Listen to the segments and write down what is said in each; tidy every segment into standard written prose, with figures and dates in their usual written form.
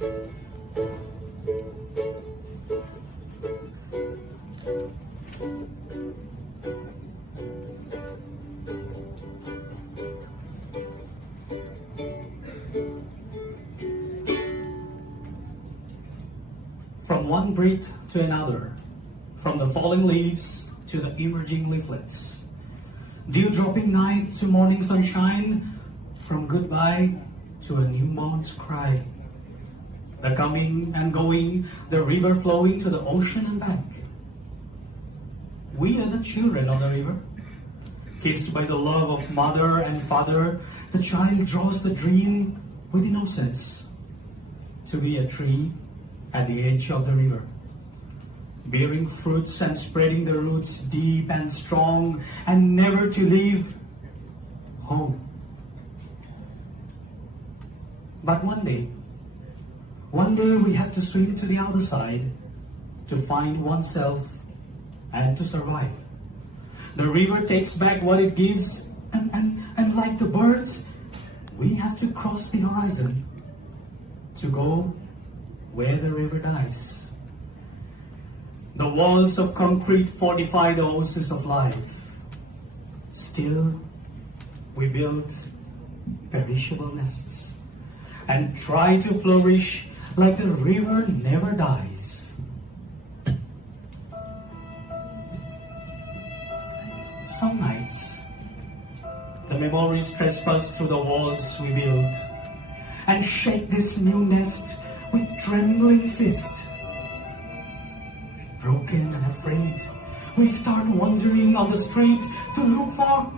From one breath to another, from the falling leaves to the emerging leaflets, dew-dropping night to morning sunshine, from goodbye to a new moment's cry, the coming and going, the river flowing to the ocean and back. We are the children of the river. Kissed by the love of mother and father, the child draws the dream with innocence to be a tree at the edge of the river, bearing fruits and spreading the roots deep and strong, and never to leave home. But one day we have to swim to the other side to find oneself and to survive. The river takes back what it gives, and like the birds, we have to cross the horizon to go where the river dies. The walls of concrete fortify the oasis of life. Still, we build perishable nests and try to flourish like the river never dies. Some nights, the memories trespass through the walls we build and shake this new nest with trembling fist. Broken and afraid, we start wandering on the street to look for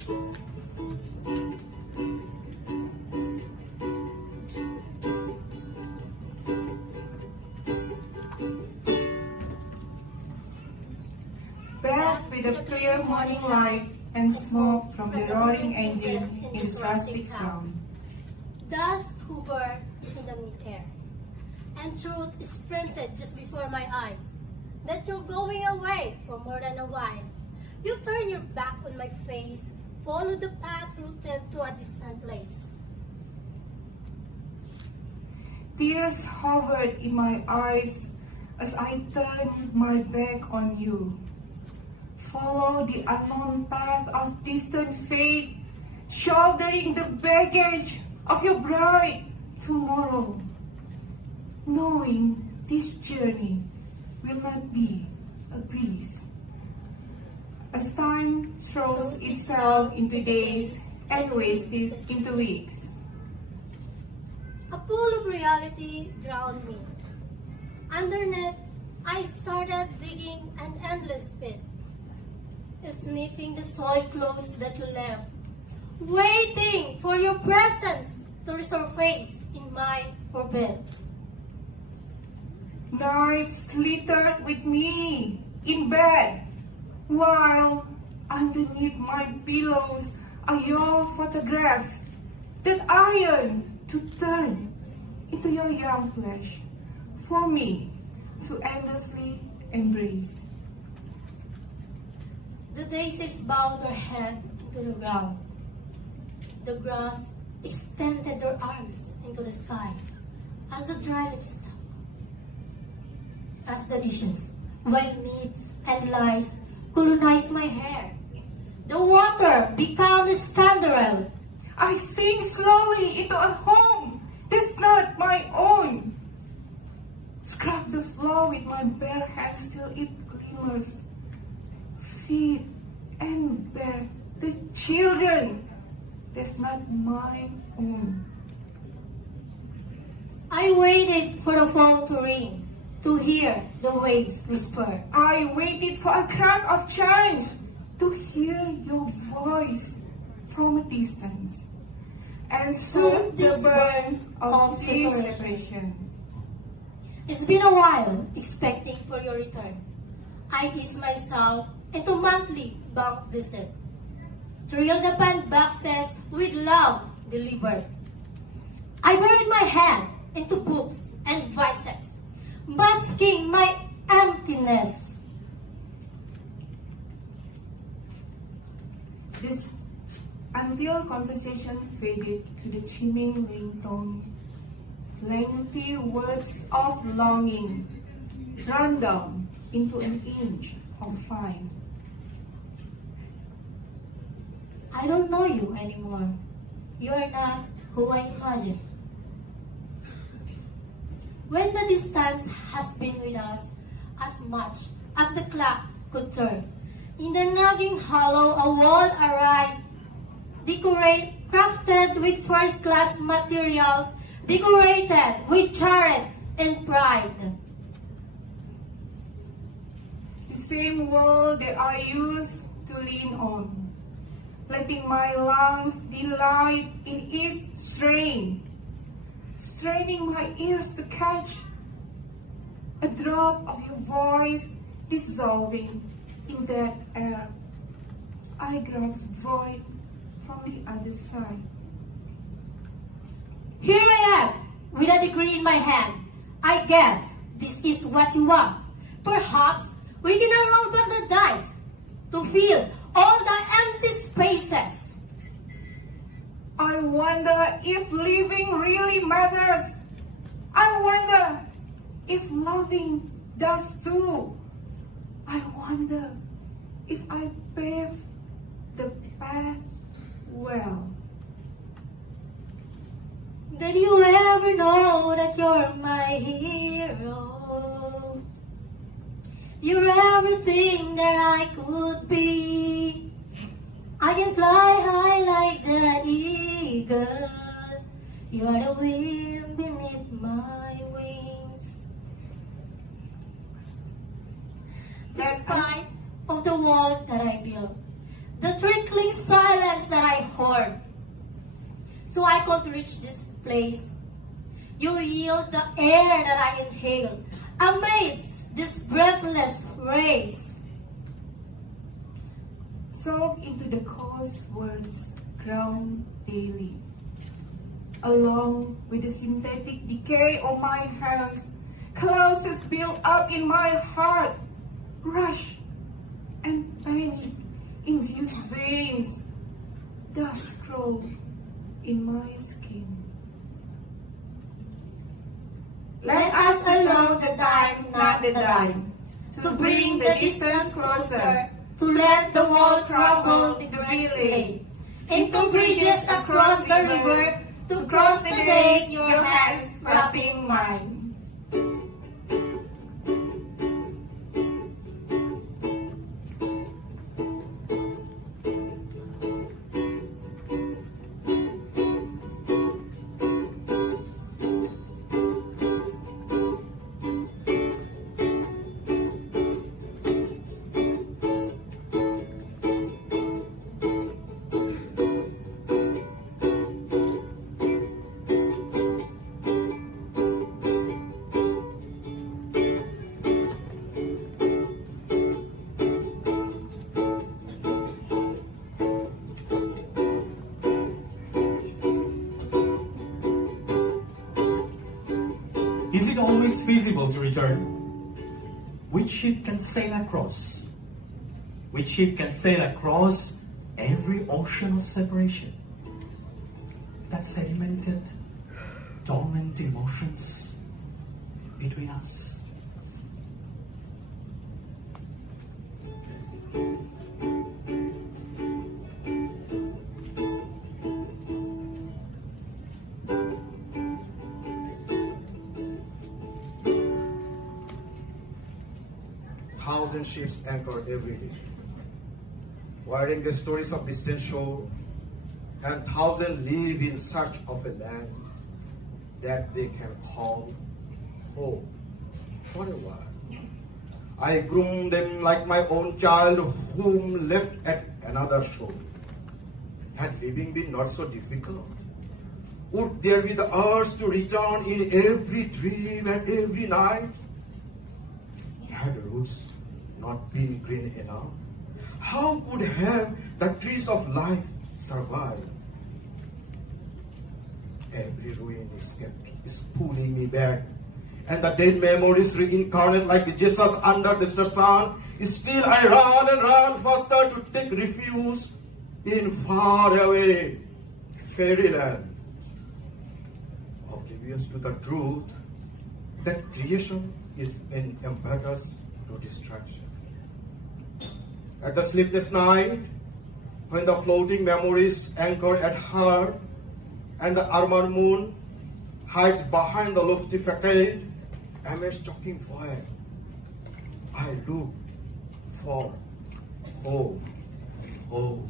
Bathed with a clear morning light and smoke from the roaring engine in this rustic town. Dust hovered in the mid-air, and truth is printed just before my eyes. That you're going away for more than a while. You turn your back on my face, follow the path rooted to a distant place. Tears hovered in my eyes as I turned my back on you. Follow the unknown path of distant fate, shouldering the baggage of your bright tomorrow, knowing this journey will not be a breeze. As time throws itself into days and wastes into weeks. A pool of reality drowned me. Underneath, I started digging an endless pit, sniffing the soil clothes that you left, waiting for your presence to resurface in my orbit. Nights littered with me in bed, while underneath my pillows are your photographs that iron to turn into your young flesh for me to endlessly embrace. The daisies bowed their head into the ground. The grass extended their arms into the sky as the dry lips stopped. As the dishes, wild meats and lies colonized my hair. The water became a scandal. I sink slowly into a home that's not my own. Scrub the floor with my bare hands till it glimmers. Feed and bathe the children that's not my own. I waited for the phone to ring, to hear the waves whisper. I waited for a crack of chance to hear your voice from a distance and soothe the burns of this separation. It's been a while expecting for your return. I ease myself into monthly bank visit. Thrill the band boxes with love delivered. I buried my head into books and vices, masking my emptiness. This until conversation faded to the chiming ringtone. Lengthy words of longing run down into an inch of fine. I don't know you anymore. You are not who I imagined. When the distance has been with us as much as the clock could turn, in the nagging hollow a wall arise, crafted with first-class materials, decorated with charity and pride. The same wall that I used to lean on, letting my lungs delight in its strain, straining my ears to catch a drop of your voice dissolving in that air. I grasp void from the other side. Here I am, with a degree in my hand. I guess this is what you want. Perhaps we can roll back the dice to fill all the empty spaces. I wonder if living really matters. I wonder if loving does too. I wonder if I pave the path well. Did you ever know that you're my hero? You're everything that I could be. I can fly high like the eagle. You are the wind beneath my wings. Despite of the wall that I built, the trickling silence so I could reach this place. You yield the air that I inhale amidst this breathless race. Soak into the coarse words ground daily, along with the synthetic decay of my hands. Clouds build up in my heart, rush and panic infused veins, dust grow in my skin. Let us allow the time, not the dime, to bring the distance closer, to let the wall crumble the breastplate, into bridges across the river, to cross the days your hands wrapping mine. Is it always feasible to return? Which ship can sail across? Which ship can sail across every ocean of separation? That sedimented, dormant emotions between us. Thousand ships anchor every day, writing the stories of distant shore, and thousands live in search of a land that they can call home for a while. I groom them like my own child whom left at another shore. Had living been not so difficult? Would there be the urge to return in every dream and every night? Had the roots not been green enough? How could have the trees of life survive? Every ruin is pulling me back, and the dead memories reincarnate like Jesus under the sun. Still I run and run faster to take refuge in faraway fairyland, oblivious to the truth that creation is an impetus to destruction. At the sleepless night, when the floating memories anchor at her, and the armored moon hides behind the lofty facade, amidst choking fire, I look for home. Oh,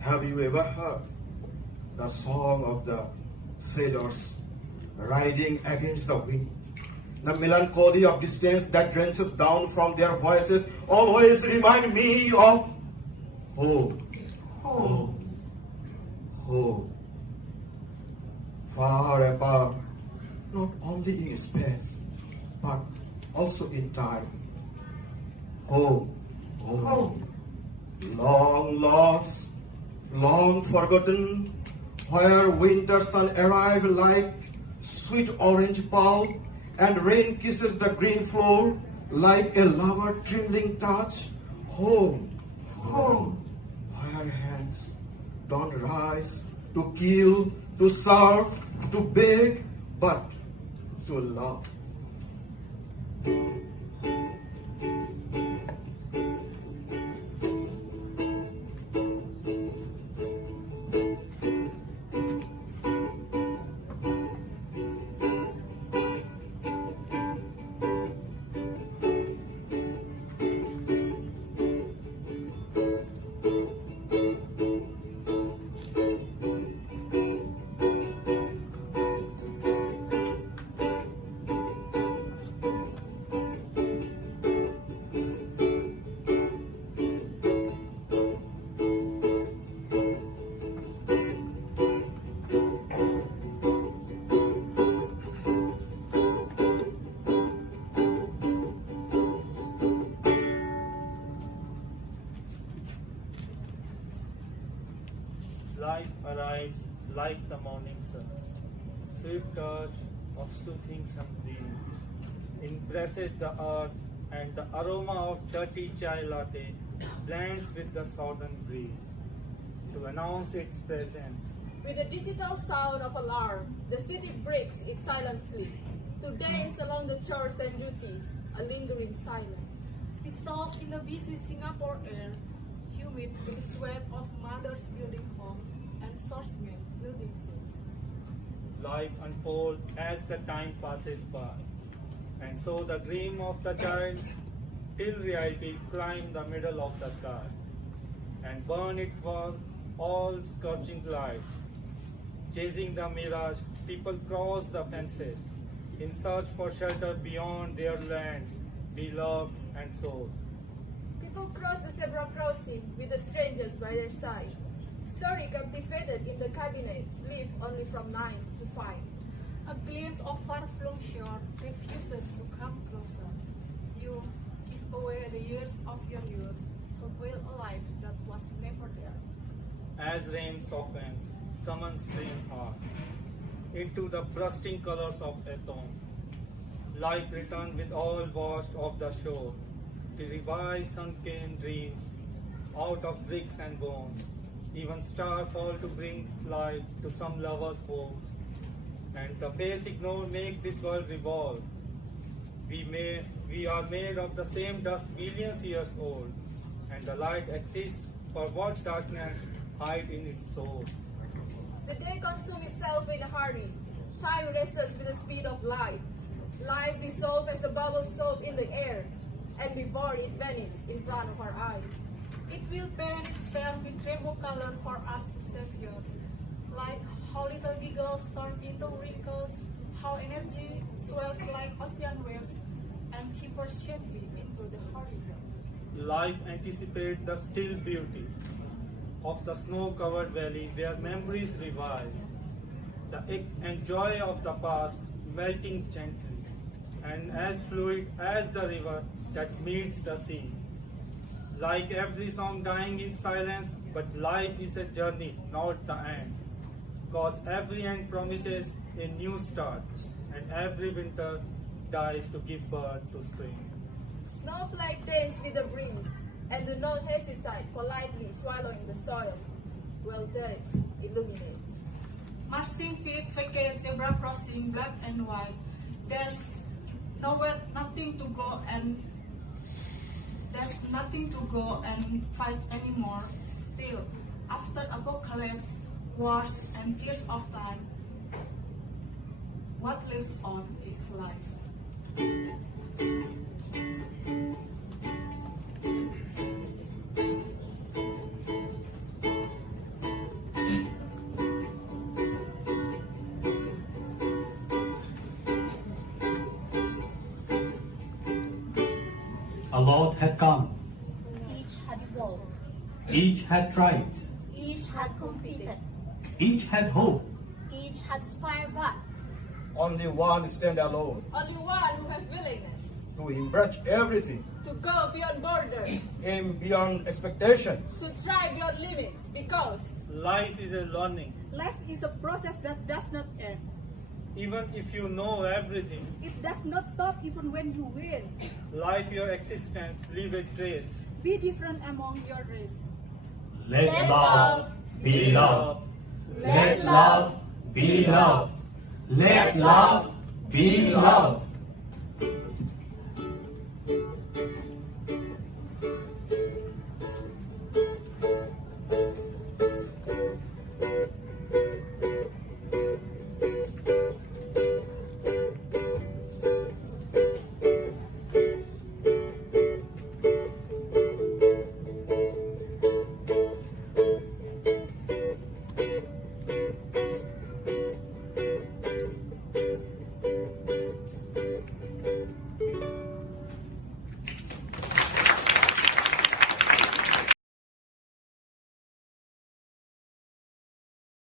Have you ever heard the song of the sailors riding against the wind? The melancholy of distance that drenches down from their voices always remind me of home. oh, Home. Far apart, not only in space, but also in time. Home. oh, Long lost, long forgotten, where winter sun arrived like sweet orange pulp, and rain kisses the green floor like a lover trembling touch. Home, Home. where hands don't rise to kill, to serve, to beg, but to love. Life arrives like the morning sun. Swift touch of soothing sunbeam impresses the earth, and the aroma of dirty chai latte blends with the southern breeze to announce its presence. With the digital sound of alarm, the city breaks its silent sleep to dance along the chores and duties, a lingering silence. Dissolved in the busy Singapore air, humid with the sweat of mothers building homes and swordsmen building ships. Life unfolds as the time passes by, and so the dream of the child till reality climb the middle of the sky and burn it for all scorching lights. Chasing the mirage, people cross the fences in search for shelter beyond their lands, beloved and souls. People cross the zebra crossing with the strangers by their side. Story captivated in the cabinets live only from 9 to 5. A glimpse of far-flung shore refuses to come closer. You give away the years of your youth to build a life that was never there. As rain softens, summons stream heart into the bursting colors of autumn. Life returns with all washed off the shore to revive sunken dreams out of bricks and bones. Even stars fall to bring life to some lover's hopes. And the face ignored make this world revolve. We are made of the same dust millions years old, and the light exists for what darkness hides in its soul. The day consumes itself in a hurry. Time races with the speed of light. Life dissolves as a bubble soap in the air, and before it vanishes in front of our eyes. It will paint itself with rainbow color for us to savor. Like how little giggles turn into wrinkles, how energy swells like ocean waves and tapers gently into the horizon. Life anticipates the still beauty of the snow-covered valley where memories revive, the ache and joy of the past melting gently, and as fluid as the river that meets the sea. Like every song dying in silence, but life is a journey, not the end. Cause every end promises a new start, and every winter dies to give birth to spring. Snowflake dance with the breeze, and do not hesitate for lightly swallowing the soil, while death illuminates. Marching feet vacate zebra crossing black and white. There's nothing to go and fight anymore. Still, after apocalypse, wars, and tears of time, what lives on is life. A lot had come. Each had evolved. Each had tried. Each had completed. Each had hope. Each had inspired back. Only one stand alone Only one who has willingness to embrace everything, to go beyond borders, aim beyond expectations. to try beyond limits, because Life is a learning. Life is a process that does not end. Even if you know everything, It does not stop even when you win. life, your existence, leave a trace. Be different among your race. Let love be love. Let love be love. Let love be love.